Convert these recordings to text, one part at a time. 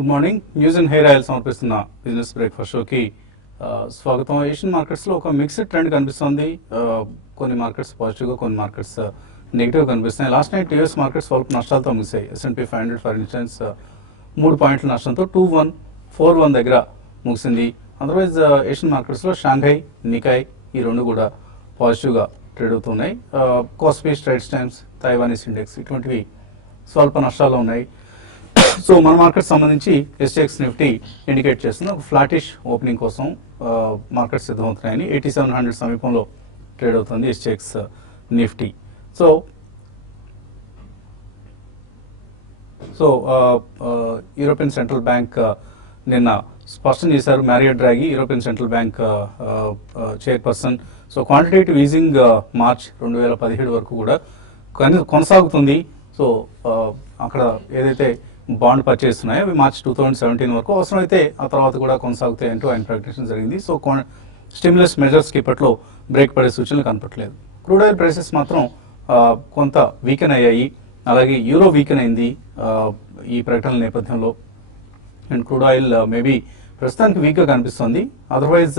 Good morning. News and hair oil సమర్పిస్తున్న business breakfast షోకి స్వాగతం. ఏషియన్ మార్కెట్స్లో ఒక మిక్స్డ్ ట్రెండ్ కనిపిస్తుంది. కొన్ని మార్కెట్స్ పాజిటివ్గా, కొన్ని మార్కెట్స్ నెగిటివ్ కనిపిస్తున్నాయి. లాస్ట్ నైట్ యూఎస్ మార్కెట్స్ స్వల్ప నష్టాలతో ముగిశాయి. S&P 500 ఫర్ ఇన్స్టెన్స్ 3 పాయింట్ల నష్టంతో 2141 దగ్గర ముగిసింది. అదర్వైజ్ ఏషియన్ మార్కెట్స్లో షాంఘై, నికాయ్ ఈ రెండు కూడా పాజిటివ్గా ట్రేడ్ అవుతున్నాయి. KOSPI, Strides times, Taiwanese index ఇటువంటివి స్వల్ప నష్టాలు ఉన్నాయి. సో మన మార్కెట్ సంబంధించి SGX నిఫ్టీ ఇండికేట్ చేస్తుంది ఒక ఫ్లాటిష్ ఓపెనింగ్ కోసం మార్కెట్ సిద్ధమవుతున్నాయని. 8700 సమీపంలో ట్రేడ్ అవుతుంది SGX Nifty. So European Central Bank నిన్న స్పష్టం చేశారు. Mario Draghi, European Central Bank chairperson. So quantitative easing March 2017 వరకు కూడా కొనసాగుతుంది. సో అక్కడ ఏదైతే బాండ్ పర్చేస్ ఉన్నాయో అవి మార్చ్ 2017 వరకు, అవసరమైతే ఆ తర్వాత కూడా కొనసాగుతాయి అంటూ ఆయన ప్రకటించడం జరిగింది. సో స్టిమ్యులస్ మెజర్స్కి ఇప్పట్లో బ్రేక్ పడే సూచనలు కనపట్లేదు. క్రూడ్ ఆయిల్ ప్రైసెస్ మాత్రం కొంత వీకెన్ అయ్యాయి. అలాగే యూరో వీకెన్ అయింది ఈ ప్రకటనల నేపథ్యంలో. అండ్ క్రూడ్ ఆయిల్ మేబీ ప్రస్తుతానికి వీక్గా కనిపిస్తుంది. అదర్వైజ్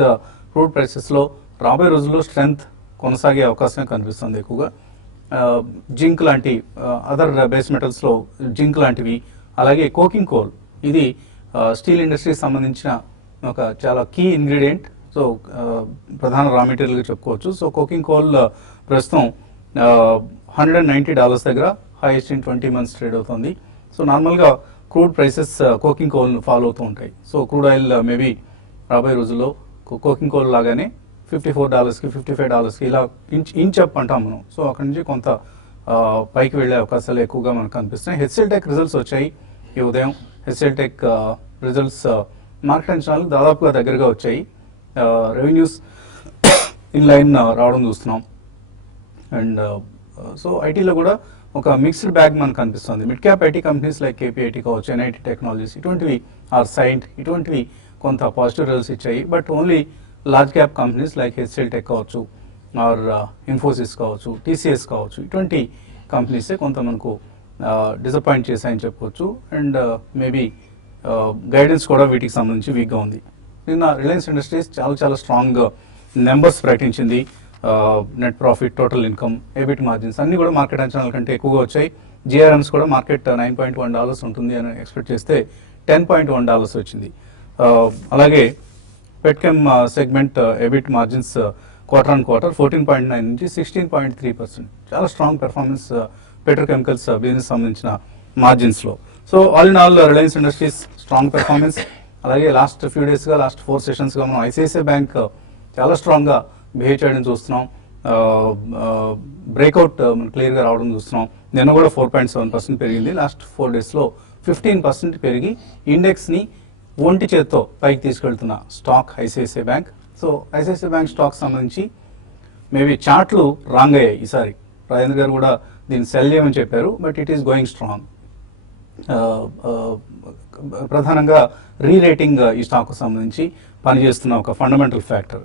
క్రూడ్ ప్రైసెస్లో రాబోయే రోజుల్లో స్ట్రెంగ్త్ కొనసాగే అవకాశం కనిపిస్తుంది ఎక్కువగా. జింక్ లాంటి అదర్ బేస్ మెటల్స్లో జింక్ లాంటివి, అలాగే కోకింగ్ కోల్, ఇది స్టీల్ ఇండస్ట్రీకి సంబంధించిన ఒక చాలా కీ ఇంగ్రీడియంట్. సో ప్రధాన రా మెటీరియల్గా చెప్పుకోవచ్చు. సో కోకింగ్ కోల్ ప్రస్తుతం $190 దగ్గర హైయెస్ట్ ఇన్ 20 months ట్రేడ్ అవుతుంది. సో నార్మల్గా క్రూడ్ ప్రైసెస్ కోకింగ్ కోల్ను ఫాలో అవుతూ ఉంటాయి. సో క్రూడ్ ఆయిల్ మేబీ రాబోయే రోజుల్లో కోకింగ్ కోల్ లాగానే $54కి, $55కి ఇలా ఇంచ్ అప్ అంటాం మనం. సో అక్కడి నుంచి కొంత పైకి వెళ్ళే అవకాశాలు ఎక్కువగా మనకు కనిపిస్తున్నాయి. HCLTech రిజల్ట్స్ వచ్చాయి ఈ ఉదయం. HCLTech రిజల్ట్స్ మార్కెట్ అంచనాలకు దాదాపుగా దగ్గరగా వచ్చాయి. రెవెన్యూస్ ఇన్ లైన్ రావడం చూస్తున్నాం. అండ్ సో ఐటీలో కూడా ఒక మిక్స్డ్ బ్యాగ్ మనకు కనిపిస్తుంది. Mid cap IT companies like KPIT కావచ్చు, NIT టెక్నాలజీస్ ఇటువంటివి, ఆర్ సైంట్ ఇటువంటివి కొంత పాజిటివ్ రిజల్ట్స్ ఇచ్చాయి. But only large cap companies like HCLTech కావచ్చు, ఆర్ ఇన్ఫోసిస్ కావచ్చు, TCS కావచ్చు, ఇటువంటి కంపెనీసే కొంత మనకు డిసప్పాయింట్ చేశాయని చెప్పుకోవచ్చు. అండ్ మేబీ గైడెన్స్ కూడా వీటికి సంబంధించి వీక్గా ఉంది. నిన్న రిలయన్స్ ఇండస్ట్రీస్ చాలా స్ట్రాంగ్ నెంబర్స్ ప్రకటించింది. Net profit, total income, EBIT margins అన్ని కూడా మార్కెట్ అంచనాల కంటే ఎక్కువగా వచ్చాయి. GRMs కూడా మార్కెట్ $9.1 ఉంటుంది అని ఎక్స్పెక్ట్ చేస్తే $10.1 వచ్చింది. అలాగే petchem segment EBIT margins quarter on quarter 14.9 నుంచి 16.3%. చాలా స్ట్రాంగ్ పెర్ఫార్మెన్స్ పెట్రోకెమికల్స్ బిజినెస్ సంబంధించిన మార్జిన్స్లో. So all in all Reliance Industries strong performance. అలాగే లాస్ట్ ఫ్యూ డేస్గా, లాస్ట్ 4 సెషన్స్గా మనం ICICI బ్యాంక్ చాలా స్ట్రాంగ్గా బిహేవ్ చేయడం చూస్తున్నాం. బ్రేక్అవుట్ మనం క్లియర్గా రావడం చూస్తున్నాం. నిన్న కూడా 4.7% పెరిగింది. లాస్ట్ 4 డేస్లో 15% పెరిగి ఇండెక్స్ని ఒంటి చేత్తో పైకి తీసుకెళ్తున్న stock ICICI bank. So ICICI bank stock సంబంధించి మేబీ చార్ట్లు రాంగ్ అయ్యాయి ఈసారి. రాజేంద్ర గారు కూడా దీన్ని సెల్ చేయమని చెప్పారు. But it is going strong. ప్రధానంగా రీరేటింగ్ ఈ స్టాక్ సంబంధించి పనిచేస్తున్న ఒక fundamental factor.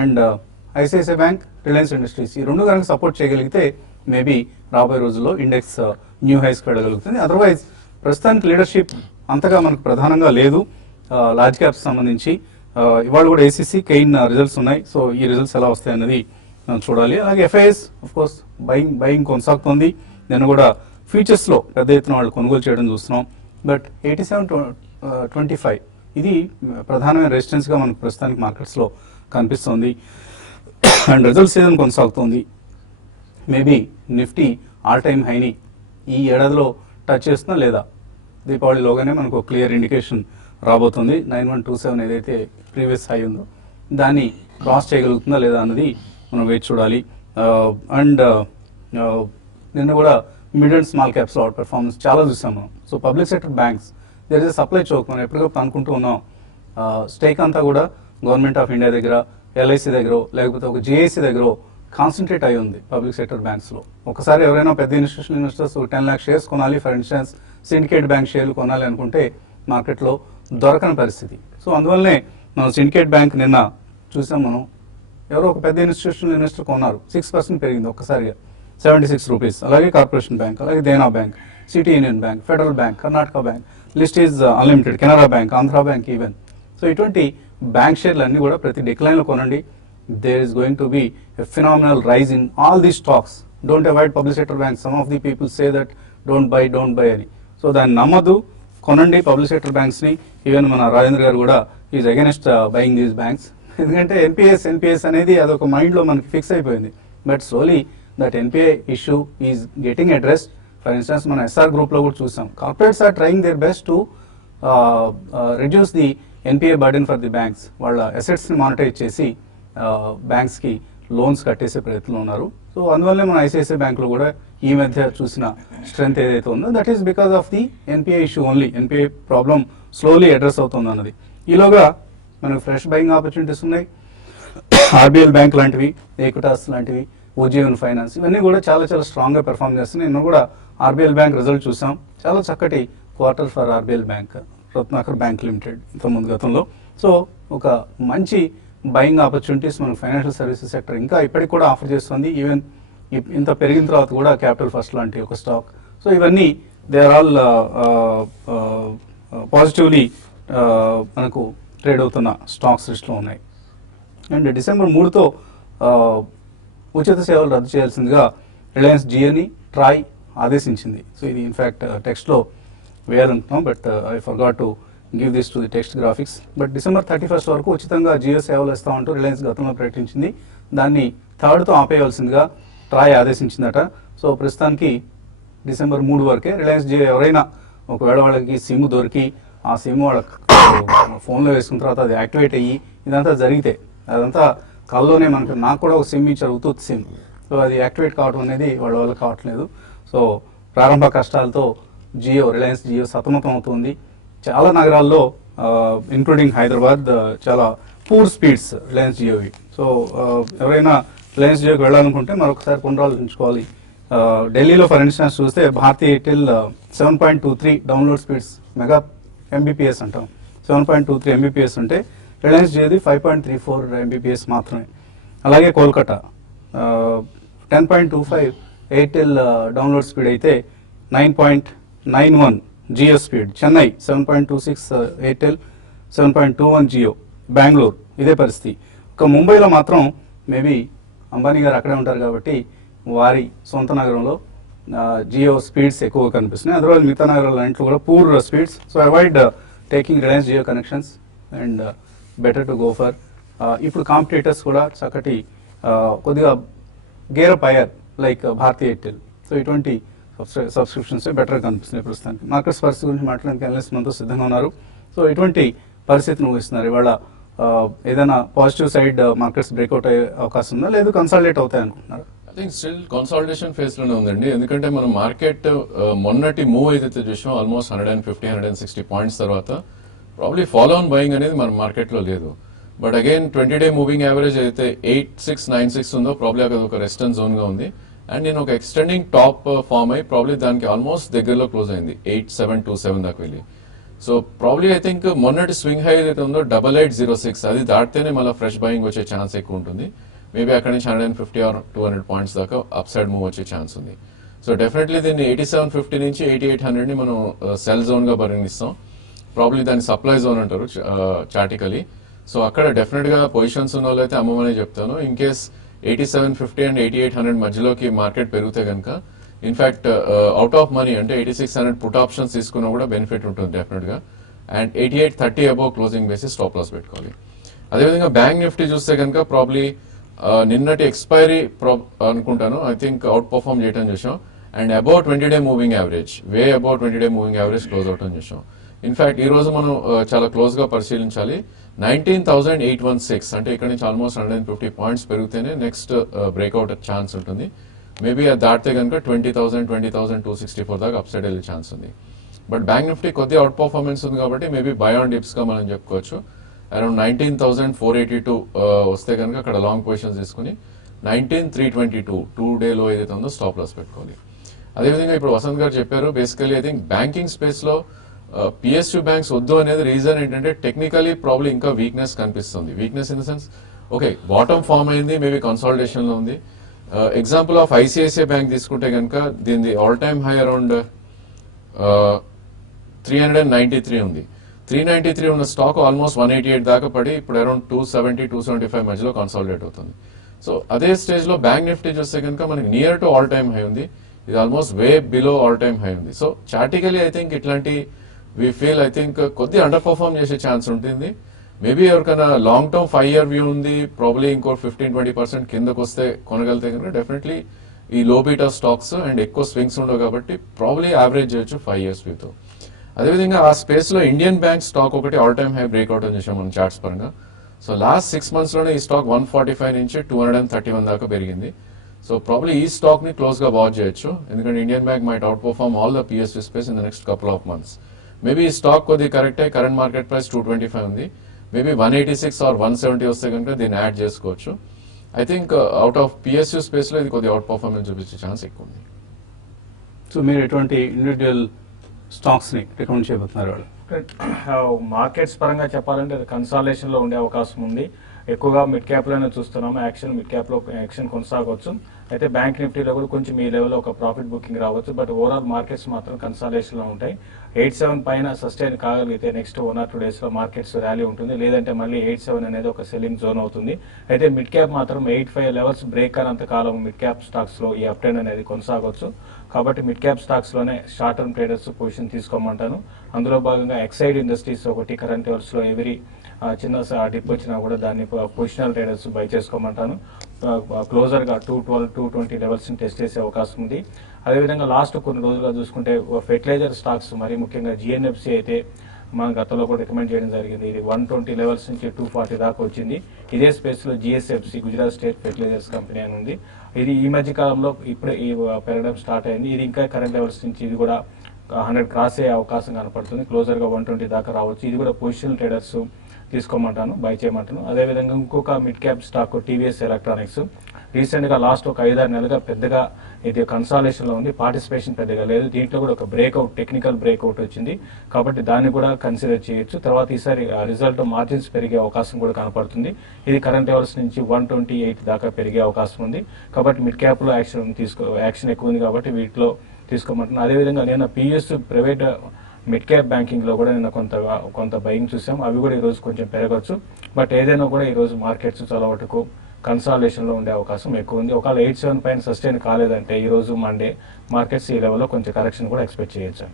And ICICI bank, Reliance Industries ఈ రెండు కనుక సపోర్ట్ చేయగలిగితే మేబీ రాబోయే రోజుల్లో ఇండెక్స్ న్యూ హైస్కి వెళ్ళగలుగుతుంది. అదర్వైజ్ ప్రస్తుతానికి లీడర్షిప్ అంతగా మనకు ప్రధానంగా లేదు లార్జ్ క్యాప్స్ సంబంధించి. ఇవాళ కూడా ACC, కెయిన్ రిజల్ట్స్ ఉన్నాయి. సో ఈ రిజల్ట్స్ ఎలా వస్తాయి అనేది చూడాలి. అలాగే FIS ఆఫ్ కోర్స్ బయింగ్ కొనసాగుతుంది. నేను కూడా ఫ్యూచర్స్లో పెద్ద ఎత్తున వాళ్ళు కొనుగోలు చేయడం చూస్తున్నాం. బట్ 87.25 ఇది ప్రధానమైన రెసిస్టెన్స్గా మనకు ప్రస్తుతానికి మార్కెట్స్లో కనిపిస్తుంది. అండ్ రిజల్ట్ సీజన్ కొనసాగుతుంది. మేబీ నిఫ్టీ ఆల్ టైమ్ హైని ఈ ఏడాదిలో టచ్ చేస్తున్నా లేదా దీపావళిలోగానే మనకు క్లియర్ ఇండికేషన్ రాబోతుంది. 9127 ఏదైతే ప్రీవియస్ హై ఉందో దాన్ని క్రాస్ చేయగలుగుతుందా లేదా అన్నది మనం వేచి చూడాలి. అండ్ నిన్న కూడా మిడ్ అండ్ స్మాల్ క్యాప్స్లో అవుట్ పెర్ఫార్మెన్స్ చాలా చూసాం మనం. So public sector banks there is supply choke. మనం ఎప్పటికప్పుడు అనుకుంటూ ఉన్నాం స్టేక్ అంతా కూడా గవర్నమెంట్ ఆఫ్ ఇండియా దగ్గర, LIC దగ్గర, లేకపోతే ఒక GIC దగ్గర కాన్సన్ట్రేట్ అయి ఉంది పబ్లిక్ సెక్టర్ బ్యాంక్స్లో. ఒకసారి ఎవరైనా పెద్ద ఇన్స్టిట్యూషనల్ ఇన్వెస్టర్స్ 10 lakh షేర్స్ కొనాలి, ఫర్ ఇన్స్టెన్స్ సిండికేట్ బ్యాంక్ షేర్లు కొనాలి అనుకుంటే మార్కెట్లో దొరకని పరిస్థితి. సో అందువల్లనే మనం సిండికేట్ బ్యాంక్ నిన్న చూసాం. మనం ఎవరో ఒక పెద్ద ఇన్స్టిట్యూషనల్ ఇన్వెస్టర్ కొన్నారు, 6% పెరిగింది ఒక్కసారిగా, 76 రూపీస్. అలాగే కార్పొరేషన్ బ్యాంక్, అలాగే Dena bank, city union bank, federal bank, Karnataka bank, list is unlimited. Canara bank, Andhra bank even. So ఇటువంటి బ్యాంక్ షేర్లు అన్నీ కూడా ప్రతి డిక్లైన్లో కొనండి. There is going to be a phenomenal rise in all the stocks. Don't avoid public sector banks. Some of the people say that don't buy అని. So దాన్ని నమ్మద్దు, కొనండి పబ్లిక్ సెక్టర్ బ్యాంక్స్ని. ఈవెన్ మన రాజేంద్ర గారు కూడా is against buying these banks. ఎందుకంటే NPS అనేది అదొక మైండ్లో మనకి ఫిక్స్ అయిపోయింది. But slowly that NPI issue is getting addressed. For instance మన ఎస్ఆర్ గ్రూప్లో కూడా చూసాం, corporates are trying their best to reduce the NPI burden for the banks. వాళ్ళ అసెట్స్ని మానిటైజ్ చేసి బ్యాంక్స్కి లోన్స్ కట్టేసే ప్రయత్నంలో ఉన్నారు. సో అందువల్లే మన ఐసిఐసిఐ బ్యాంకులో కూడా ఈ మధ్య చూసిన స్ట్రెంత్ ఏదైతే ఉందో that is because of the NPI issue only. NPI problem slowly address అవుతుంది అన్నది. ఈలోగా మనకు ఫ్రెష్ బయింగ్ ఆపర్చునిటీస్ ఉన్నాయి. ఆర్బిఎల్ బ్యాంక్ లాంటివి, ఈక్విటాస్ లాంటివి, ఓజీవన్ ఫైనాన్స్ ఇవన్నీ కూడా చాలా చాలా స్ట్రాంగ్గా పెర్ఫామ్ చేస్తున్నాయి. నిన్న కూడా ఆర్బిఎల్ బ్యాంక్ రిజల్ట్ చూసాం. చాలా చక్కటి quarter for RBL bank, Ratnakar bank limited ఇంతకుముందు గతంలో. సో ఒక మంచి బయింగ్ ఆపర్చునిటీస్ మనకు ఫైనాన్షియల్ సర్వీసెస్ సెక్టర్ ఇంకా ఇప్పటికి కూడా ఆఫర్ చేస్తుంది. ఈవెన్ ఇంత పెరిగిన తర్వాత కూడా క్యాపిటల్ ఫస్ట్ లాంటి ఒక స్టాక్. సో ఇవన్నీ దే ఆర్ ఆల్ పాజిటివ్లీ మనకు ట్రేడ్ అవుతున్న స్టాక్స్ లిస్ట్లో ఉన్నాయి. అండ్ డిసెంబర్ 3తో ఉచిత సేవలు రద్దు చేయాల్సిందిగా రిలయన్స్ జియోని ట్రాయ్ ఆదేశించింది. సో ఇది ఇన్ఫ్యాక్ట్ టెక్స్ట్లో వేయాలనుకున్నాం, but I forgot to give this to the text graphics. But December 31 వరకు ఉచితంగా జియో సేవలు ఇస్తామంటూ రిలయన్స్ గతంలో ప్రకటించింది. దాన్ని 3తో ఆపేయవలసిందిగా ట్రాయ్ ఆదేశించిందట. సో ప్రస్తుతానికి డిసెంబర్ 3 వరకే రిలయన్స్ జియో ఎవరైనా ఒకవేళ వాళ్ళకి సిమ్ దొరికి ఆ సిమ్ వాళ్ళ ఫోన్లో వేసుకున్న తర్వాత అది యాక్టివేట్ అయ్యి ఇదంతా జరిగితే, అదంతా కల్లోనే నాకు కూడా ఒక సిమ్ ఇచ్చారు, ఉత్తూత్ సిమ్. సో అది యాక్టివేట్ కావడం అనేది వాళ్ళ వల్ల కావట్లేదు. సో ప్రారంభ కష్టాలతో రిలయన్స్ జియో సతమతం అవుతుంది. చాలా నగరాల్లో ఇంక్లూడింగ్ హైదరాబాద్ చాలా పూర్ స్పీడ్స్ రిలయన్స్ జియోవి. సో ఎవరైనా రిలయన్స్ జియోకి వెళ్ళాలనుకుంటే మరొకసారి పునరాలోచించుకోవాలి. ఢిల్లీలో ఫర్ ఇన్స్టెన్స్ చూస్తే Bharti Airtel 7.23 download speeds mega Mbps అంటాం. 7.23 ఎంబీపీఎస్ ఉంటే రిలయన్స్ జియోది 5.34 ఎంబీపీఎస్ మాత్రమే. అలాగే కోల్కతా 10.25 ఎయిర్టెల్ డౌన్లోడ్ స్పీడ్ అయితే 9.91 జియో స్పీడ్. చెన్నై 7.26 ఎయిర్టెల్, 7.21 జియో. బెంగళూరు ఇదే పరిస్థితి. ఒక ముంబైలో మాత్రం మేబీ అంబానీ గారు అక్కడే ఉంటారు కాబట్టి వారి సొంత నగరంలో జియో స్పీడ్స్ ఎక్కువ కనిపిస్తున్నాయి. అదర్వైజ్ మిగతా నగరాలన్నింటిలో కూడా poor speeds. So avoid taking Reliance Jio connections and better to go for. ఇప్పుడు కాంపిటేటర్స్ కూడా చక్కటి కొద్దిగా గేరప్ అయ్యారు లైక్ భారతీ ఎయిర్టెల్. సో ఇటువంటి సబ్స్క్రిప్షన్స్ బెటర్గా కనిపిస్తున్నాయి ప్రస్తుతానికి. మార్కెట్స్ పరిస్థితి గురించి మాట్లాడడానికి అనలిస్ట్ మనతో సిద్ధంగా ఉన్నారు. సో ఇటువంటి పరిస్థితిని ఊహిస్తున్నారు ఇవాళ. ఏదైనా పాజిటివ్ సైడ్ మార్కెట్స్ బ్రేక్అవుట్ అయ్యే అవకాశం ఉందా, లేదు కన్సాలిడేట్ అవుతాయి అనుకుంటున్నారు? I think still consolidation phase లోనే ఉందండి. ఎందుకంటే మనం మార్కెట్ మొన్నటి మూవ్ ఏదైతే చూసామో ఆల్మోస్ట్ 150-160 పాయింట్స్ తర్వాత ప్రాబ్లీ ఫాలో ఆన్ బయింగ్ అనేది మన మార్కెట్ లో లేదు. But again 20-day moving average అయితే 8696 ఉందో ప్రాబ్లీ అది ఒక రెసిస్టెన్స్ జోన్ గా ఉంది. అండ్ నేను ఒక ఎక్స్టెండింగ్ టాప్ ఫామ్ అయ్యి ప్రాబ్లీ దానికి ఆల్మోస్ట్ దగ్గరలో క్లోజ్ అయింది 8727 దాకా వెళ్ళి. సో ప్రాబ్లీ ఐ థింక్ మొన్నటి స్వింగ్ హై ఏదైతే ఉందో 8806 అది దాటితేనే మళ్ళీ ఫ్రెష్ బయింగ్ వచ్చే ఛాన్స్ ఎక్కువ ఉంటుంది. మేబీ అక్కడ నుంచి 150 or 200 పాయింట్స్ దాకా అప్ సైడ్ మూవ్ వచ్చే ఛాన్స్ ఉంది. సో డెఫినెట్లీ దీన్ని 8750 నుంచి 8800 ని మనం సెల్ జోన్ గా పరిగణిస్తాం. ప్రాబ్లీ దాన్ని సప్లై జోన్ అంటారు చార్టికలీ. సో అక్కడ డెఫినెట్ గా పొజిషన్స్ ఉన్న వాళ్ళు అయితే అమ్మమనే చెప్తాను. ఇన్ కేస్ 8750 అండ్ 8800 మధ్యలోకి మార్కెట్ పెరిగితే కనుక ఇన్ఫాక్ట్ అవుట్ ఆఫ్ మనీ అంటే 8600 పుట్ ఆప్షన్స్ తీసుకున్నా కూడా బెనిఫిట్ ఉంటుంది డెఫినెట్ గా. And 8830 above closing basis stop loss పెట్టుకోవాలి. అదేవిధంగా బ్యాంక్ నిఫ్టీ చూస్తే కనుక ప్రాబ్లీ నిన్నటి ఎక్స్పైరీ అనుకుంటాను ఐ థింక్ అవుట్ పర్ఫార్మ్ చేయడం చూసాం. And above 20-day moving average above 20-day moving average close అవటం చూసాం. ఇన్ఫాక్ట్ ఈ రోజు మనం చాలా క్లోజ్ గా పరిశీలించాలి. 19,816 అంటే ఇక్కడ నుంచి ఆల్మోస్ట్ 150 పాయింట్స్ పెరిగితేనే నెక్స్ట్ బ్రేక్అవుట్ ఛాన్స్ ఉంటుంది. మేబీ అది దాటితే కనుక 20,264 దాకా అప్ సైడ్ వెళ్ళే ఛాన్స్ ఉంది. బట్ బ్యాంక్ నిఫ్టీ కొద్దిగా అవుట్ పర్ఫార్మెన్స్ ఉంది కాబట్టి మేబీ బై ఆన్ డిప్స్ గా మనం చెప్పుకోవచ్చు. అరౌండ్ 19,482 వస్తే కనుక అక్కడ లాంగ్ పొజిషన్స్ తీసుకుని 19,322 2-day లో ఏదైతే ఉందో స్టాప్ లాస్ పెట్టుకోవాలి. అదేవిధంగా ఇప్పుడు వసంత్ గారు చెప్పారు basically I think banking space లో పిఎస్యూ బ్యాంక్స్ వద్దు అనేది రీజన్ ఏంటంటే టెక్నికలీ ప్రాబ్లీ ఇంకా వీక్నెస్ కనిపిస్తుంది. Weakness in the sense okay bottom form అయింది, మేబీ కన్సాలిడేషన్ లో ఉంది. ఎగ్జాంపుల్ ఆఫ్ ఐసిఐసిఐ బ్యాంక్ తీసుకుంటే కనుక దీని ఆల్ టైమ్ హై అరౌండ్ 393 ఉంది. 393 ఉన్న స్టాక్ ఆల్మోస్ట్ 188 దాకా పడి ఇప్పుడు అరౌండ్ 275 మధ్యలో కన్సాలిడేట్ అవుతుంది. సో అదే స్టేజ్ లో బ్యాంక్ నిఫ్టీ చూస్తే కనుక మనకి near to all time high ఉంది, ఇది ఆల్మోస్ట్ వే బిలో ఆల్ టైమ్ హై ఉంది. సో చాటికలీ ఐ థింక్ ఇట్లాంటి వి ఫీల్ ఐ థింక్ కొద్దిగా అండర్ పర్ఫార్మ్ చేసే ఛాన్స్ ఉంటుంది. మేబీ ఎవరికైనా లాంగ్ టర్మ్ 5 year వ్యూ ఉంది, ప్రాబ్లీ ఇంకో 15-20% కిందకు వస్తే కొనగలితే కనుక డెఫినెట్లీ ఈ లో బీటా స్టాక్స్ అండ్ ఎక్కువ స్వింగ్స్ ఉండవు కాబట్టి ప్రాబ్లీ యావరేజ్ చేయొచ్చు 5 years వ్యూతో. అదేవిధంగా ఆ స్పేస్ లో ఇండియన్ బ్యాంక్ స్టాక్ ఒకటి ఆల్ టైమ్ హై బ్రేక్అవుట్ అని చేసాం మనం చార్ట్స్ పరంగా. సో లాస్ట్ 6 months లోనే ఈ స్టాక్ 145 నుంచి 231 దాకా పెరిగింది. సో ప్రాబ్లీ ఈ స్టాక్ ని క్లోజ్ గా వాచ్ చేయొచ్చు, ఎందుకంటే Indian bank might out perform all the PSU space in the next couple of months. Maybe ఈ స్టాక్ కొద్దిగా కరెక్టే, కరెంట్ మార్కెట్ ప్రైస్ 225 ఉంది, మేబీ 186 or 170 వస్తే కనుక దీన్ని యాడ్ చేసుకోవచ్చు. I think out of PSU space లో ఇది కొద్దిగా అవుట్ పర్ఫార్మెన్స్ చూపించే ఛాన్స్ ఎక్కువ ఉంది. సో మీరు ఎటువంటి ఇండివిజువల్ స్టాక్స్ ని రికమెండ్ చేయబోతున్నారు? మార్కెట్స్ పరంగా చెప్పాలంటే కన్సాలేషన్ లో ఉండే అవకాశం ఉంది. ఎక్కువగా మిడ్ క్యాప్ లోనే చూస్తున్నాము యాక్షన్, మిడ్ క్యాప్ లో యాక్షన్ కొనసాగవచ్చు. అయితే బ్యాంక్ నిఫ్టీలో కూడా కొంచెం ఈ లెవెల్లో ఒక ప్రాఫిట్ బుకింగ్ రావచ్చు. బట్ ఓవరాల్ మార్కెట్స్ మాత్రం కన్సాలేషన్ లో ఉంటాయి. 87 పైన సస్టైన్ కాగలిగితే నెక్స్ట్ 1 or 2 days లో మార్కెట్స్ ర్యాలీ ఉంటుంది, లేదంటే మళ్ళీ 87 అనేది ఒక సెల్లింగ్ జోన్ అవుతుంది. అయితే మిడ్ క్యాప్ మాత్రం 85 లెవెల్స్ బ్రేక్ అయినంత కాలం మిడ్ క్యాప్ స్టాక్స్ లో ఈ అప్ ట్రెండ్ అనేది కొనసాగవచ్చు. కాబట్టి మిడ్ క్యాప్ స్టాక్స్ లోనే షార్ట్ టర్మ్ ట్రేడర్స్ పొజిషన్ తీసుకోమంటాను. అందులో భాగంగా ఎక్సైడ్ ఇండస్ట్రీస్ ఒకటి కరెంట్ లెవెల్స్ లో ఎవరీ చిన్న డిప్ వచ్చినా కూడా దాన్ని పొజిషనల్ ట్రేడర్స్ బై చేసుకోమంటాను. క్లోజర్ గా 212, 220 లెవెల్స్ ని టెస్ట్ చేసే అవకాశం ఉంది. అదేవిధంగా లాస్ట్ కొన్ని రోజులుగా చూసుకుంటే ఫెర్టిలైజర్ స్టాక్స్ మరి ముఖ్యంగా జిఎన్ఎఫ్సి అయితే మనం గతంలో కూడా రికమెండ్ చేయడం జరిగింది. ఇది 120 లెవెల్స్ నుంచి 240 దాకా వచ్చింది. ఇదే స్పేస్ లో జిఎస్ఎఫ్సి గుజరాత్ స్టేట్ ఫెర్టిలైజర్స్ కంపెనీ అని ఉంది. ఇది ఈ మధ్య కాలంలో ఇప్పుడు ఈ పెరగడం స్టార్ట్ అయింది. ఇది ఇంకా కరెంట్ లెవెల్స్ నుంచి ఇది కూడా 100 క్రాస్ అయ్యే అవకాశం కనపడుతుంది. క్లోజర్ గా 120 దాకా రావచ్చు. ఇది కూడా పొజిషనల్ ట్రేడర్స్ తీసుకోమంటాను, బై చేయమంటాను. అదేవిధంగా ఇంకొక mid cap stock TVS electronics recent గా లాస్ట్ ఒక 5-6 నెలలుగా పెద్దగా ఇది కన్సాలేషన్ లో ఉంది, పార్టిసిపేషన్ పెద్దగా లేదు. దీంట్లో కూడా ఒక బ్రేక్అవుట్, టెక్నికల్ బ్రేక్అవుట్ వచ్చింది కాబట్టి దాన్ని కూడా కన్సిడర్ చేయొచ్చు. తర్వాత ఈసారి రిజల్ట్ మార్జిన్స్ పెరిగే అవకాశం కూడా కనపడుతుంది. ఇది కరెంట్ లెవెల్స్ నుంచి 128 దాకా పెరిగే అవకాశం ఉంది. కాబట్టి మిడ్ క్యాప్ లో యాక్షన్ ఎక్కువ ఉంది కాబట్టి వీటిలో తీసుకోమంటున్నాను. అదేవిధంగా నేను PS private mid cap banking లో కూడా నిన్న కొంత బయింగ్ చూసాం, అవి కూడా ఈ రోజు కొంచెం పెరగచ్చు. బట్ ఏదైనా కూడా ఈ రోజు మార్కెట్స్ చాలా వరకు కన్సాలేషన్ లో ఉండే అవకాశం ఎక్కువ ఉంది. ఒకవేళ 87 పైన సస్టైన్ కాలేదంటే ఈ రోజు మండే మార్కెట్స్ ఈ లెవెల్లో కొంచెం కరెక్షన్ కూడా ఎక్స్పెక్ట్ చేయొచ్చు.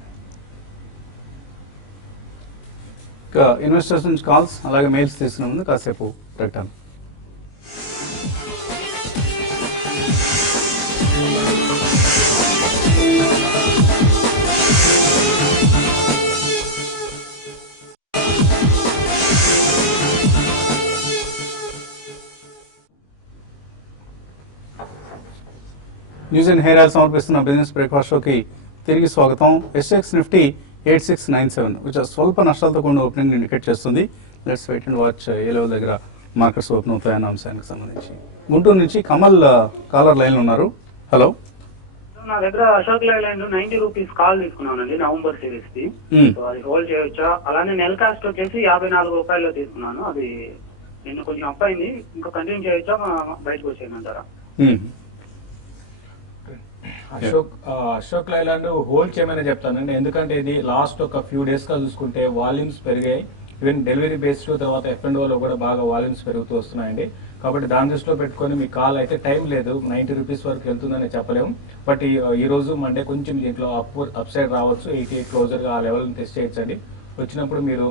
ఇంకా ఇన్వెస్టర్స్ నుంచి కాల్స్ అలాగే మెయిల్స్ తీసుకునే ముందు కాసేపు ప్రకటన. న్యూస్ అండ్ హెయిర్ ఆయిల్ సమర్పిస్తున్న బిజినెస్ బ్రేక్ఫాస్ట్ షోకి తిరిగి స్వాగతం. ఎస్ఎక్స్ నిఫ్టీ 8697 విచ్ స్వల్ప నష్టాలతో కూడిన ఓపెనింగ్ ఇండికేట్ చేస్తుంది. లెట్స్ వెయిట్ అండ్ వాచ్ ఏ లెవెల్ దగ్గర మార్కెట్స్ ఓపెన్ అవుతాయన్న అంశానికి సంబంధించి. గుంటూరు నుంచి కమల్ కాలర్ లైన్ ఉన్నారు. హలో, నా దగ్గర అశోక్ లైలాండ్ 90 రూపీస్ కాల్ తీసుకున్నానండి నవంబర్ సిరీస్ ది. అది హోల్డ్ చేయొచ్చా? అలానే నెల కాస్ట్ వచ్చేసి 54 రూపాయల్లో తీసుకున్నాను. అది నిన్న కొంచెం అప్ అయింది, ఇంకా కంటిన్యూ చేయొచ్చా బయటకు వచ్చేయమంటారా? అశోక్ లైలాండ్ హోల్డ్ చేయమని చెప్తానండి. ఎందుకంటే ఇది లాస్ట్ ఒక ఫ్యూ డేస్ గా చూసుకుంటే వాల్యూమ్స్ పెరిగాయి. ఈవెన్ డెలివరీ బేస్డ్ తర్వాత F&O లో కూడా బాగా వాల్యూమ్స్ పెరుగుతూ వస్తున్నాయండి. కాబట్టి దాని దృష్టిలో పెట్టుకొని మీ కాల్ అయితే టైం లేదు, 90 రూపీస్ వరకు వెళ్తుందని చెప్పలేము. బట్ ఈ రోజు మండే కొంచెం దీంట్లో అప్ సైడ్ రావచ్చు. 88 క్లోజర్ గా ఆ లెవెల్ టెస్ట్ చేయొచ్చండి. వచ్చినప్పుడు మీరు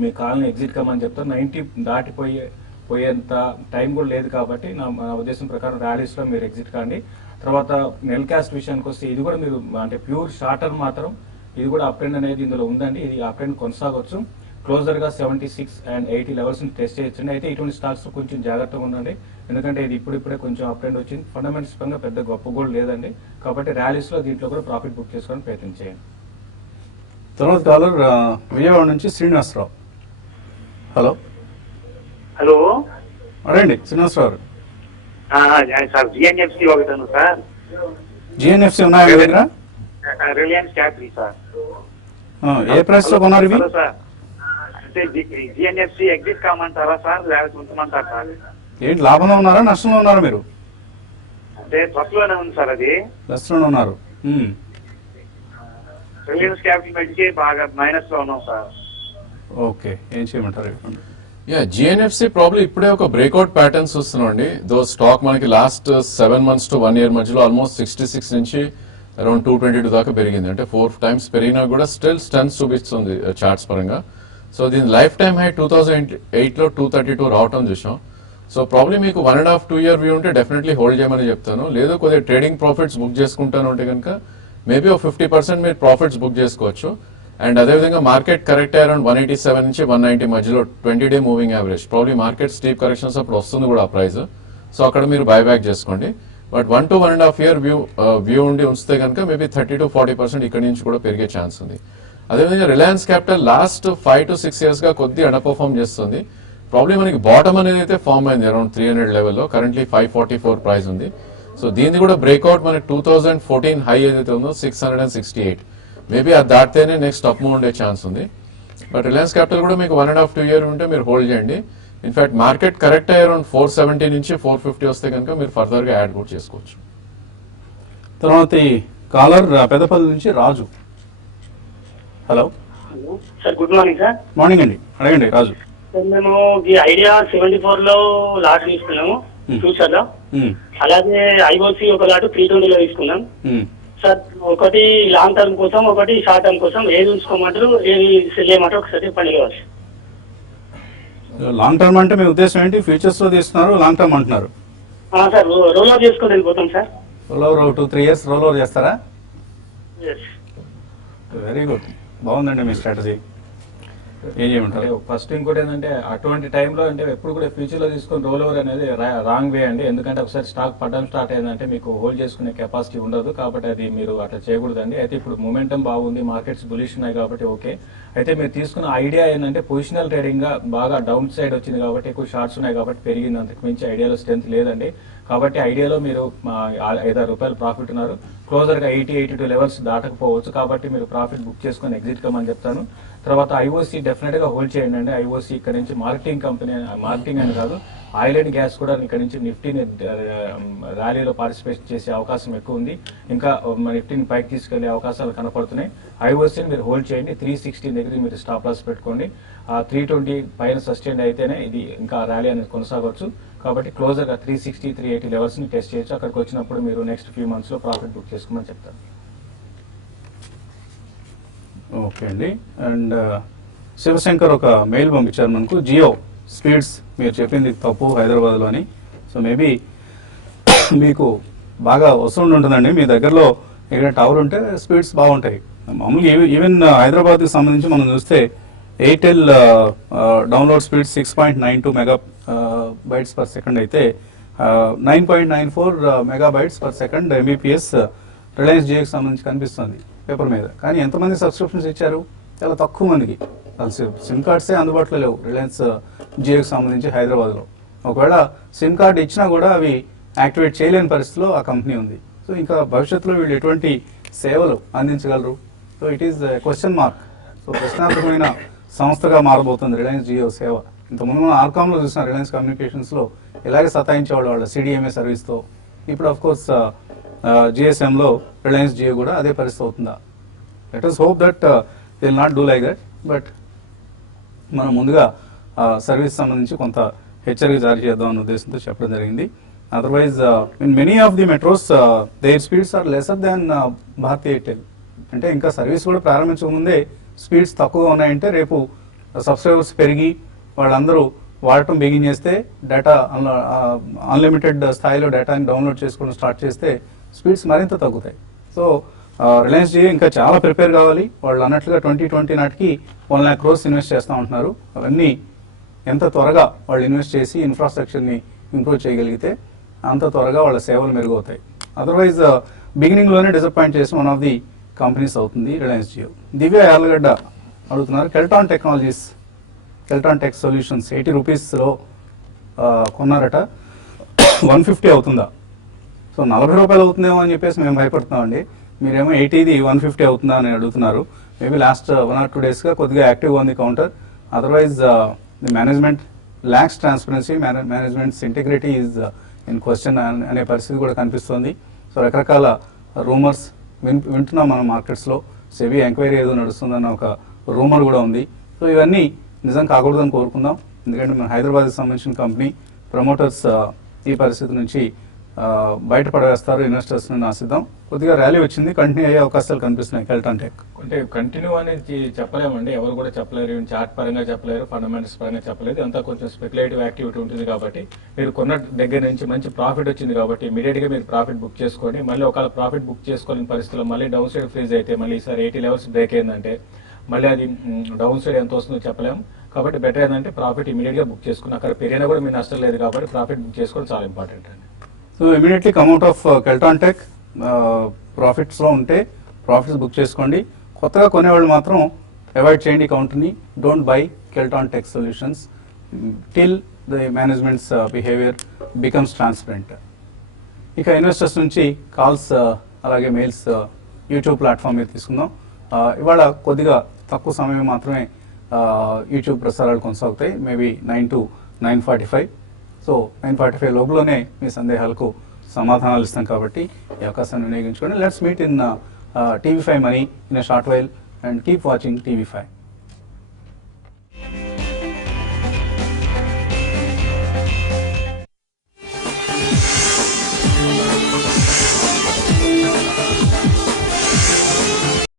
మీ కాల్ని ఎగ్జిట్ కమ్మని చెప్తారు. 90 దాటిపోయేంత టైం కూడా లేదు కాబట్టి నా ఉద్దేశం ప్రకారం ర్యాలీస్ లో మీరు ఎగ్జిట్ కాండి. తర్వాత నెల్ క్యాస్ట్ విషయానికి వస్తే ఇది కూడా మీరు అంటే ప్యూర్ షార్టర్ మాత్రం ఇది కూడా అప్ ట్రెండ్ అనేది ఇందులో ఉందండి. ఇది అప్ ట్రెండ్ కొనసాగొచ్చు. క్లోజర్ గా 76 and 80 లెవెల్స్ ని టెస్ట్ చేయొచ్చండి. అయితే ఇటువంటి స్టాక్స్ కొంచెం జాగ్రత్తగా ఉండండి, ఎందుకంటే ఇది ఇప్పుడిప్పుడే కొంచెం అప్ ట్రెండ్ వచ్చింది. ఫండమెంటల్స్ పరంగా పెద్ద గొప్ప కూడా లేదండి. కాబట్టి ర్యాలీస్ లో దీంట్లో కూడా ప్రాఫిట్ బుక్ చేసుకోవడానికి ప్రయత్నం చేయండి. తర్వాత కాలర్ విజయవాడ నుంచి శ్రీనివాసరావు. హలో హలో, అడండి శ్రీనివాసరావు. సార్ జిఎన్ఎఫ్సి ఒకటాను సార్. జిఎన్ఎఫ్సి ఉన్నాయా మీ దగ్గర? Reliance Capital sir. ఏ ప్రైస్ లో కొన్నారు ఇవి? సార్ అంటే జిఎన్ఎఫ్సి ఎగ్జిట్ కామంటారా సార్, లేకపోతే ఉంచమంటారా సార్? ఏంటి లాభంలో ఉన్నారా నష్టంలో ఉన్నారా మీరు? అంటే ప్లస్ లోనే ఉంది సార్. అది ప్లస్ లోనే ఉన్నారు. రిలయన్స్ క్యాపిటల్ మధ్యకి బాగా మైనస్ లో ఉన్నాం సార్. ఓకే, ఏం చేయమంటారు చెప్పండి. యా, జిఎన్ఎఫ్సి ప్రాబ్లీ ఇప్పుడే ఒక బ్రేక్అవుట్ ప్యాటర్న్స్ వస్తున్నాండి. దో స్టాక్ మనకి లాస్ట్ 7 months to 1 year మధ్యలో ఆల్మోస్ట్ 66 నుంచి అరౌండ్ 222 దాకా పెరిగింది. అంటే 4 times పెరిగినా కూడా స్టిల్ స్టన్స్ చూపిస్తుంది చార్ట్స్ పరంగా. సో దీని లైఫ్ టైమ్ హై 2008లో 232 రావటం చూసాం. సో ప్రాబ్లీ మీకు 1.5-2 year వ్యూ ఉంటే డెఫినెట్లీ హోల్డ్ చేయమని చెప్తాను. లేదు కొద్దిగా ట్రేడింగ్ ప్రాఫిట్స్ బుక్ చేసుకుంటాను అంటే కనుక మేబీ ఒక 50% మీరు ప్రాఫిట్స్ బుక్ చేసుకోవచ్చు. అండ్ అదేవిధంగా మార్కెట్ కరెక్ట్ అరౌండ్ 187 నుంచి 190 మధ్యలో 20-day moving average. Probably market steep corrections అప్పుడు వస్తుంది కూడా ఆ ప్రైస్. సో అక్కడ మీరు బైబ్యాక్ చేసుకోండి. బట్ 1 to 1.5 year వ్యూ ఉండి ఉంచితే కనుక మేబీ 30 to 40% ఇక్కడి నుంచి కూడా పెరిగే ఛాన్స్ ఉంది. అదేవిధంగా Reliance capital last 5 to 6 years గా కొద్దిగా అండర్ పర్ఫార్మ్ చేస్తుంది. ప్రాబ్లీ మనకి బాటమ్ అనేది అయితే ఫార్మ్ అయింది అరౌండ్ 300 లెవెల్లో. కరెంట్లీ 544 ప్రైస్ ఉంది. సో దీన్ని కూడా బ్రేక్అవుట్ మనకి 2014 హై ఏదైతే ఉందో 668 మేబీ అది దాటితేనే నెక్స్ట్ అప్ మూవ్ ఉండే ఛాన్స్ ఉంది. బట్ రిలయన్స్ క్యాపిటల్ కూడా మీకు 1.5-2 year ఉంటే మీరు హోల్డ్ చేయండి. ఇన్ఫాక్ట్ మార్కెట్ కరెక్ట్ అయ్యి అరౌండ్ 470 నుంచి 450 వస్తే కనుక మీరు ఫర్దర్ గా యాడ్ కూడా చేసుకోవచ్చు. తర్వాత ఈ కాలర్ పెద్దపల్లి నుంచి Raju. Hello hello sir, good morning sir. Morning అండి, అడగండి రాజు. సార్ మేము ఈ ఐడియా 74 లో లాట్ తీసుకున్నాము ఫ్యూచర్ లో. అలాగే ఐఓసి ఒక లాట్ 320 లో తీసుకున్నాం సార్. ఒకటి లాంగ్ టర్మ్ కోసం, ఒకటి షార్ట్ టర్మ్ కోసం. ఏది ఉంచుకోమంటారు, ఏది సెల్ చేయమంటారు ఒకసారి చెప్పండి కావచ్చు. లాంగ్ టర్మ్ అంటే మీ ఉద్దేశం ఏంటి? ఫ్యూచర్స్ లో తీస్తున్నారు, లాంగ్ టర్మ్ అంటున్నారు? సార్ రోల్ అవుట్ చేసుకొని వెళ్ళిపోతాం sir. Role over 2-3 years role over చేస్తారా? ఎస్. వెరీ గుడ్, బాగుందండి మీ స్ట్రాటజీ. ఏం చేయమంటారు? ఫస్ట్ ఇంకోటి ఏంటంటే అటువంటి టైంలో అంటే ఎప్పుడు కూడా ఫ్యూచర్ లో తీసుకొని రోల్ ఓవర్ అనేది రాంగ్ వే అండి. ఎందుకంటే ఒకసారి స్టాక్ పడడం స్టార్ట్ అయిందంటే మీకు హోల్డ్ చేసుకునే కెపాసిటీ ఉండదు. కాబట్టి అది మీరు అట్లా చేయకూడదండి. అయితే ఇప్పుడు మొమెంటం బాగుంది, మార్కెట్స్ బులిష్ ఉన్నాయి కాబట్టి ఓకే. అయితే మీరు తీసుకున్న ఐడియా ఏంటంటే పొజిషనల్ ట్రేడింగ్ గా బాగా డౌన్ సైడ్ వచ్చింది కాబట్టి, ఎక్కువ షార్ట్స్ ఉన్నాయి కాబట్టి పెరిగింది. అంతకు మించి ఐడియాలో స్ట్రెంత్ లేదండి. కాబట్టి ఐడియాలో మీరు 5-6 రూపాయలు ప్రాఫిట్ ఉన్నారు. క్లోజర్ గా 80-82 లెవెల్స్ దాటకపోవచ్చు. కాబట్టి మీరు ప్రాఫిట్ బుక్ చేసుకొని ఎగ్జిట్ కమని చెప్తాను. తర్వాత ఐఓసి డెఫినెట్ గా హోల్డ్ చేయండి అండి. ఐఓసి ఇక్కడ నుంచి మార్కెటింగ్ కంపెనీ, మార్కెటింగ్ అని కాదు, ఆయిల్ అండ్ గ్యాస్ కూడా ఇక్కడ నుంచి నిఫ్టీని ర్యాలీలో పార్టిసిపేట్ చేసే అవకాశం ఎక్కువ ఉంది. ఇంకా నిఫ్టీని పైకి తీసుకెళ్లే అవకాశాలు కనపడుతున్నాయి. ఐఓసిని మీరు హోల్డ్ చేయండి. 360 దగ్గర మీరు స్టాప్ లాస్ పెట్టుకోండి. 320 పైన సస్టైన్ అయితేనే ఇది ఇంకా ర్యాలీ అనేది కొనసాగవచ్చు. కాబట్టి క్లోజర్ గా 360-380 లెవెల్స్ ని టెస్ట్ చేయొచ్చు. అక్కడికి వచ్చినప్పుడు మీరు నెక్స్ట్ ఫ్యూ మంత్స్ లో ప్రాఫిట్ బుక్ చేసుకోమని చెప్తారు. ఓకే అండి. అండ్ శివశంకర్ ఒక మెయిల్ పంపించారు మనకు. జియో స్పీడ్స్ మీరు చెప్పింది తప్పు హైదరాబాద్లో అని. సో మేబీ మీకు బాగా వస్తుండి ఉంటుందండి. మీ దగ్గరలో ఏదైనా టవర్ ఉంటే స్పీడ్స్ బాగుంటాయి. మామూలుగా ఈవెన్ హైదరాబాద్కి సంబంధించి మనం చూస్తే ఎయిర్టెల్ డౌన్లోడ్ స్పీడ్ 6.92 MB/s అయితే 9.94 MB/s MBPS రిలయన్స్ జియోకి సంబంధించి కనిపిస్తుంది పేపర్ మీద. కానీ ఎంతమంది సబ్స్క్రిప్షన్స్ ఇచ్చారు? చాలా తక్కువ మందికి. సిమ్ కార్డ్సే అందుబాటులో లేవు రిలయన్స్ జియోకి సంబంధించి హైదరాబాద్లో. ఒకవేళ సిమ్ కార్డ్ ఇచ్చినా కూడా అవి యాక్టివేట్ చేయలేని పరిస్థితిలో ఆ కంపెనీ ఉంది. సో ఇంకా భవిష్యత్తులో వీళ్ళు ఎటువంటి సేవలు అందించగలరు? So it is question mark. So ప్రశ్నార్థకమైన సంస్థగా మారబోతుంది రిలయన్స్ జియో సేవ. ఇంతకుముందు ఆర్కామ్లో చూసిన రిలయన్స్ కమ్యూనికేషన్స్లో ఇలాగే సతాయించేవాళ్ళు వాళ్ళ సిడిఎంఏ సర్వీస్తో. ఇప్పుడు ఆఫ్ కోర్స్ జిఎస్ఎంలో రిలయన్స్ జియో కూడా అదే పరిస్థితి అవుతుందా? Let us hope that they will not do like that. But మనం ముందుగా సర్వీస్ సంబంధించి కొంత హెచ్చరిక జారీ చేద్దాం అన్న ఉద్దేశంతో చెప్పడం జరిగింది. Otherwise in many of the metros their speeds are lesser than Bharti Airtel. అంటే ఇంకా సర్వీస్ కూడా ప్రారంభించకముందే స్పీడ్స్ తక్కువగా ఉన్నాయంటే రేపు సబ్స్క్రైబర్స్ పెరిగి వాళ్ళందరూ వాడటం బిగిన్ చేస్తే, డేటా అన్లిమిటెడ్ స్థాయిలో డేటాని డౌన్లోడ్ చేసుకోవడం స్టార్ట్ చేస్తే స్పీడ్స్ మరింత తగ్గుతాయి. సో రిలయన్స్ జియో ఇంకా చాలా ప్రిపేర్ కావాలి. వాళ్ళు అన్నట్లుగా 2020 నాటికి 1 lakh crores ఇన్వెస్ట్ చేస్తూ ఉంటున్నారు. అవన్నీ ఎంత త్వరగా వాళ్ళు ఇన్వెస్ట్ చేసి ఇన్ఫ్రాస్ట్రక్చర్ని ఇంప్రూవ్ చేయగలిగితే అంత త్వరగా వాళ్ళ సేవలు మెరుగవుతాయి. అదర్వైజ్ బిగినింగ్లోనే డిసప్పాయింట్ చేసి వన్ ఆఫ్ ది కంపెనీస్ అవుతుంది రిలయన్స్ జియో. దివ్య యార్లగడ్డ అడుగుతున్నారు, Kellton technologies, Kellton tech solutions 80 రూపీస్లో కొన్నారట, 150 అవుతుందా? సో 40 రూపాయలు అవుతుందేమో అని చెప్పేసి మేము భయపడుతున్నామండి. మీరేమో 80ది 150 అవుతుందా అని అడుగుతున్నారు. మేబీ లాస్ట్ 1 or 2 daysగా కొద్దిగా యాక్టివ్గా ఉంది counter. Otherwise the management lakhs transparency, managements integrity is in question అనే పరిస్థితి కూడా కనిపిస్తుంది. సో రకరకాల రూమర్స్ వింటున్నాం మనం మార్కెట్స్లో. సెబీ ఎంక్వైరీ ఏదో నడుస్తుందన్న ఒక రూమర్ కూడా ఉంది. సో ఇవన్నీ నిజం కాకూడదని కోరుకుందాం. ఎందుకంటే మన హైదరాబాద్కి సంబంధించిన కంపెనీ ప్రమోటర్స్ ఈ పరిస్థితి నుంచి బయటపడవేస్తారు ఇన్వెస్టర్స్ ని ఆశిద్దాం. కొద్దిగా ర్యాలీ వచ్చింది, కంటిన్యూ అయ్యే అవకాశాలు కనిపిస్తున్నాయి కెల్టాన్ టెక్. అంటే కంటిన్యూ అనేది చెప్పలేమండి, ఎవరు కూడా చెప్పలేరు, చార్ట్ పరంగా చెప్పలేరు, ఫండమెంటల్స్ పరంగా చెప్పలేదు, అంతా కొంచెం స్పెక్యులేటివ్ యాక్టివిటీ ఉంటుంది. కాబట్టి మీరు కొన్న దగ్గర నుంచి మంచి ప్రాఫిట్ వచ్చింది కాబట్టి ఇమీడియట్ గా మీరు ప్రాఫిట్ బుక్ చేసుకోండి. మళ్ళీ ఒకవేళ ప్రాఫిట్ బుక్ చేసుకోలేని పరిస్థితుల్లో మళ్ళీ డౌన్ సైడ్ ఫ్రీజ్ అయితే మళ్ళీ ఈసారి 80 లెవెల్స్ బ్రేక్ అయిందంటే మళ్ళీ అది డౌన్ సైడ్ ఎంత వస్తుందో చెప్పలేము. కాబట్టి బెటర్ ఏంటంటే ప్రాఫిట్ ఇమీడియట్ గా బుక్ చేసుకుని అక్కడ పెరిగినా కూడా మీరు నష్టం లేదు కాబట్టి ప్రాఫిట్ బుక్ చేసుకోవడం చాలా ఇంపార్టెంట్ అండి. So immediately come out of Kellton tech ప్రాఫిట్స్లో ఉంటే ప్రాఫిట్స్ బుక్ చేసుకోండి. కొత్తగా కొనేవాళ్ళు మాత్రం అవాయిడ్ చేయండి కౌంటర్ని. Don't buy Kellton tech solutions till the management's behaviour becomes transparent. ఇక ఇన్వెస్టర్స్ నుంచి కాల్స్ అలాగే మెయిల్స్ యూట్యూబ్ ప్లాట్ఫామ్ మీద తీసుకుందాం. ఇవాళ కొద్దిగా తక్కువ సమయం మాత్రమే యూట్యూబ్ ప్రసారాలు కొనసాగుతాయి, మేబీ 9 to 9:45. సో 9:45 లోపలనే మీ సందేహాలకు సమాధానాలు ఇస్తాం కాబట్టి ఈ అవకాశాన్ని వినియోగించుకోండి. Let's meet in TV5 Money in a short while and keep watching TV5.